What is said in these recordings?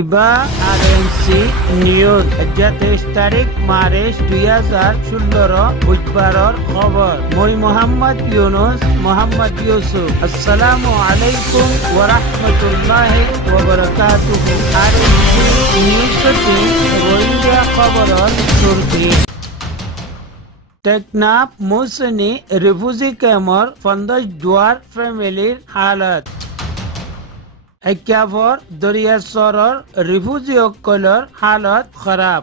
ইবা RNC news 23 তারিখ March 2016 বুধবাৰৰ খবৰ মই মোহাম্মদ ইউনুস মোহাম্মদ ইউসুফ আসসালামু আলাইকুম ওয়া রাহমাতুল্লাহি ওয়া বারাকাতুহু আরএনসি নিউজ রোহিঙ্গা খবৰৰ সুরকি টেকনাফ মুসনি রিফিউজি ক্যাম্পৰ 50 দুৱাৰ ফ্যামিলিৰ হালত একাভৰ দৰিয়াচৰৰ রিফিউজিসকলৰ হালত খারাপ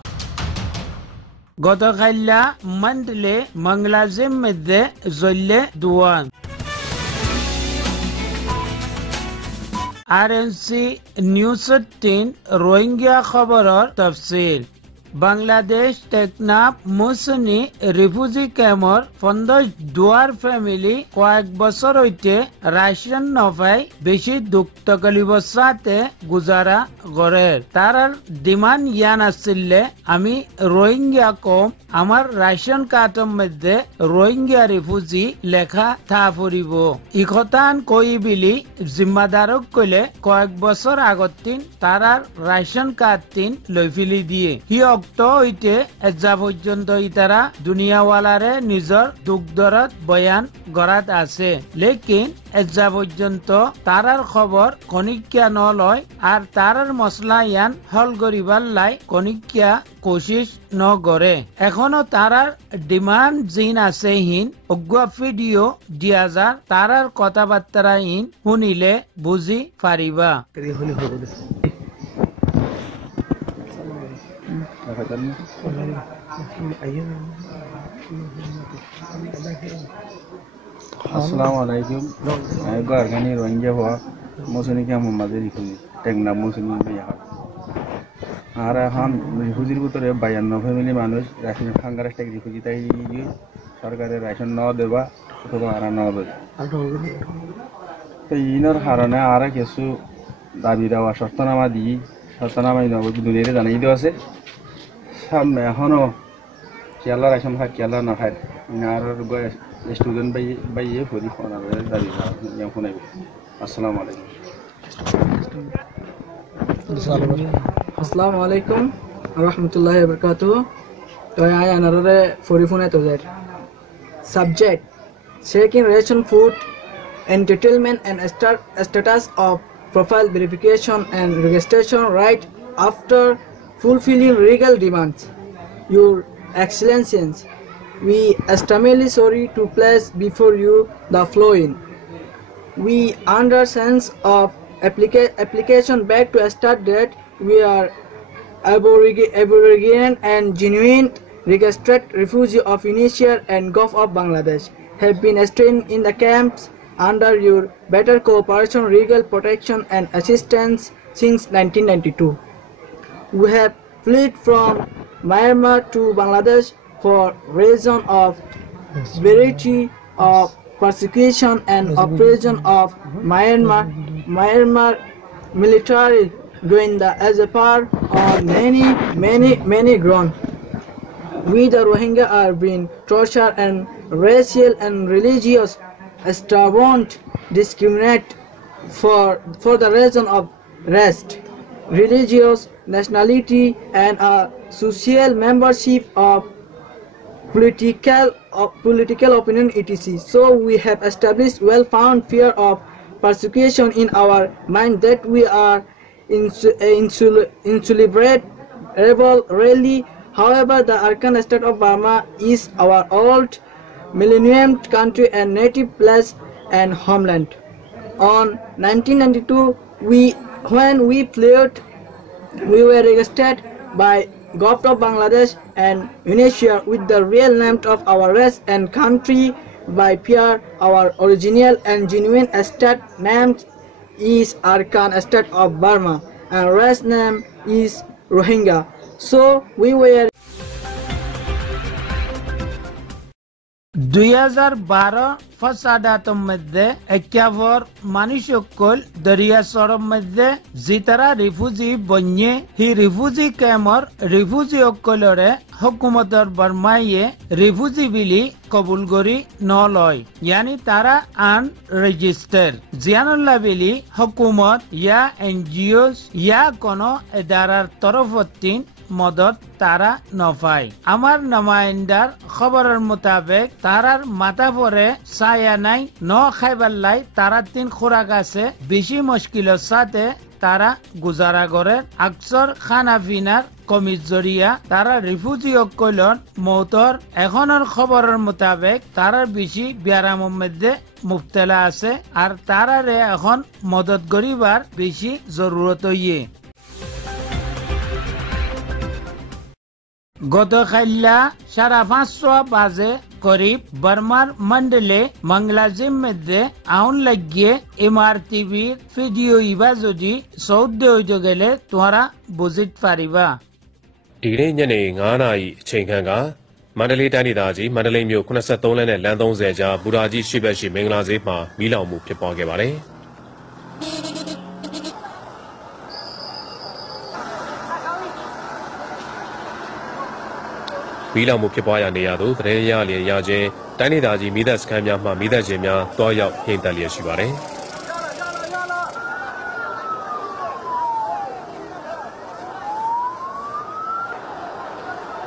গতকাল্লা মন্ডলে মংলাজিম মধ্যে জল্লে দুৱান আরএনসি নিউজ 3 রোহিঙ্গা খবৰৰ তফসিল বাংলাদেশ টেকনাফ মুসনি রিফিউজি ক্যাম্পৰ 50 দুৱাৰ ফ্যামিলি কয়েক বছর হইতে রাশিয়ান নফাই বেশি দুঃখতকলি বসাতে গুজারা করে তার ডিমান্ড ইয়ান আসলে আমি রোহিঙ্গা কম আমার রাশিয়ান কার্ডৰ মধ্যে রোহিঙ্গা রিফিউজি লেখা থা ফুরিব ইখতান কই বিলি জিম্মাদারক কইলে কয়েক বছর আগতিন তার রাশিয়ান কার্ড লৈ ফিলি দিয়ে হইতে এজা পর্যন্ত ইতারা দুনিয়াওয়ালারে নিজর দুঃখদরত বয়ান গড়াত আছে লেকিন এজা পর্যন্ত তারার খবর কনিকিয়া নলয় আর তারার মশলা ইয়ান হল গরিবার লাই কনিকিয়া কোশিশ নগরে এখনো তারার ডিমান্ড জিন আছে হিন অগুয়া ভিডিও দিয়া যা তারার কথাবার্তা হিন শুনিলে বুঝি পারিবা Assalamualaikum. Aku argani Rohingya huwa musuni kya Muhammad refugee Teknaf মুসলিম বিয়া আর এখন রিফিউজির ভিতরে 52 ফ্যামিলি মানুষ রাশন খাঙ্গার স্টেক রিফিউজি তাই সরকারের রাশন ন দেবা অথবা আর ন দেবে তো ইনার কারণে আর কিছু দাবি দেওয়া শর্তনামা দিয়ে শর্তনামা দুনিয়ারে জানাই দেওয়া আছে সামনে এখনো কেলা রাশন খায় কেলা না খায় আর স্টুডেন্ট বাইয়ে ফরি ফোন দাবি শুনাইব আসসালামু আলাইকুম Assalamu alaikum warahmatullahi wabarakatuh. Toy I another for phone to that. Subject: checking ration food, entitlement and status of profile verification and registration right after fulfilling legal demands. Your Excellencies, we extremely sorry to place before you the following. We under sense of application back to start that we are aboriginal and genuine registered refugee of Indonesia and Gulf of Bangladesh have been staying in the camps under your better cooperation, legal protection and assistance since 1992. We have fled from Myanmar to Bangladesh for reason of severity of persecution and oppression of Myanmar military doing the as a part of many grounds. We the Rohingya are being tortured and racial and religious stubborn discriminate for the reason of race, religious nationality and a social membership of political opinion etc. So we have established well-found fear of persecution in our mind that we are insuperable really. However, the Arkan state of Burma is our old millennium country and native place and homeland. On 1992, when we fled, we were registered by Gulf of Bangladesh and Indonesia with the real name of our race and country by peer. Our original and genuine state name is Arkan state of Burma and race name is Rohingya. So we were 2012 ফসাদাতর মধ্যে 51 মানুষসকল দরিয়া সরব মধ্যে জিতারা refugee বন্যে হি refugee ক্যাম্পর refugee অকলরে হুকুমতর বর্মাইয়ে refugee বিলি কবুল করি নলয় ইয়ানি তারা আন register জিয়ানুল্লাহ বিলি হুকুমত ইয়া এনজিওস ইয়া কোনো এদারার তরফতিন মদত তারা নফায় আমার নমাইন্দার খবরের মোতাবেক তারার মাথা পরে ছায়া নাই ন খাইবাল্লাই তারা 3 খোরাক আছে বেশি মুশকিলের সাথে তারা গুজারা করে আকসর খানা পিনার কমির জরিয়া তারা রিফিউজি অকলন মৌতর এখনের খবরের মোতাবেক তারার বেশি ব্যারামের মধ্যে মুবতলা আছে আর তারারে এখন মদত করিবার বেশি জরুরত ইয়ে গতকাল্লা 5:30 বাজে করিব বর্মার মন্ডলে মংলাজিম মধ্যে আউন লাগিয়ে এমআরটিভির ভিডিও ইবা যদি সৌদি হইতে গেলে তোমরা বুঝিতে পারিবাဒီနေ့ညနေ9 နာရီအချိန်ခန့်ကမန္တလေးတိုင်းဒေသကြီးမန္တလေးမြို့83လမ်းနဲ့လမ်း30ကြားဘူရာကြီးရှိဘက်ရှိမင်္ဂလာဈေးမှာမီးလောင်မှုဖြစ်ပွားခဲ့ပါတယ်။မီးလောင်မှုဖြစ်ပွားရာနေရာသို့သတင်းရလျင်ရခြင်းတိုင်းဒေသကြီးမိသက်စခန်းများမှမိသက်ရှင်များတွားရောက်နှိမ်သက်လျက်ရှိပါတယ်။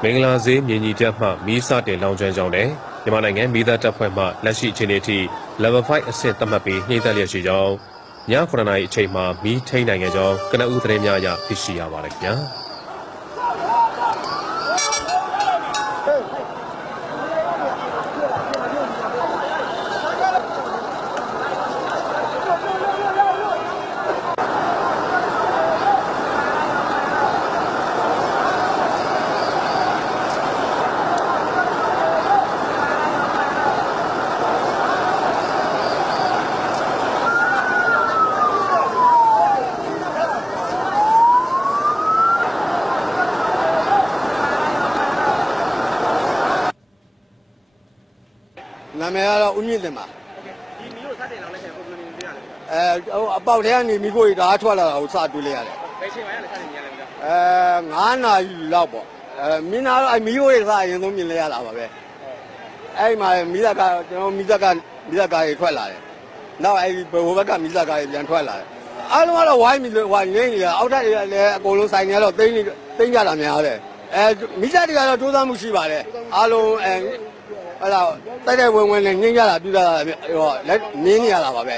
မင်္ဂလာဈေးမြင်းကြီးတက်မှမီးစတင်လောင်ကျွမ်းကြောင်းနဲ့မြန်မာနိုင်ငံမီးသတ်တပ်ဖွဲ့မှလက်ရှိအခြေအနေထိ level 5 အဆင့်သတ်မှတ်ပြီးနှိမ်သက်လျက်ရှိကြောင်းည9 နာရီအချိန်မှာမီးထိန်းနိုင်ခဲ့ကြောင်းကနဦးသတင်းများအရသိရှိရပါတယ်ခင်ဗျာ။နာမည်ကတော့ဦးမြင့်တင်ပါဒီမီကိုစတင်လောင်လိုက်ခဲ့ပုံစံမျိုးပြရတယ်အပေါက်ထဲကနေမီကိုဓာတ်ထွက်လာတာကိုစတွေ့လိုက်ရတယ်ဘယ်ချိန်မှရလဲစတင်မြင်ရလဲမသိ9 နာရီလောက်ပေါ့မင်းသားတော့မီကိုစအရင်ဆုံးမြင်လိုက်ရတာပါပဲအဲ့မှာမီးသက်ကကျွန်တော်မီးသက်ကတွေထွက်လာတယ်နောက်အဲ့ဒီဘိုးဘက်ကမီးသက်ကားတွေပြန်ထွက်လာတယ်အားလုံးကတော့ဝိုင်းပြီးဝိုင်းနေနေတာအောက်ထပ်တွေကလည်းအကုန်လုံးဆိုင်နေတော့သိမ်းကြတာများတယ်မိသားတွေကတော့တိုးသားမှုရှိပါတယ်အားလုံးအဲ့ဒါတိုက်ဝင်နဲ့ငင်းကြတာပြူတာဟိုလက်နင်းနေရတာပါပဲ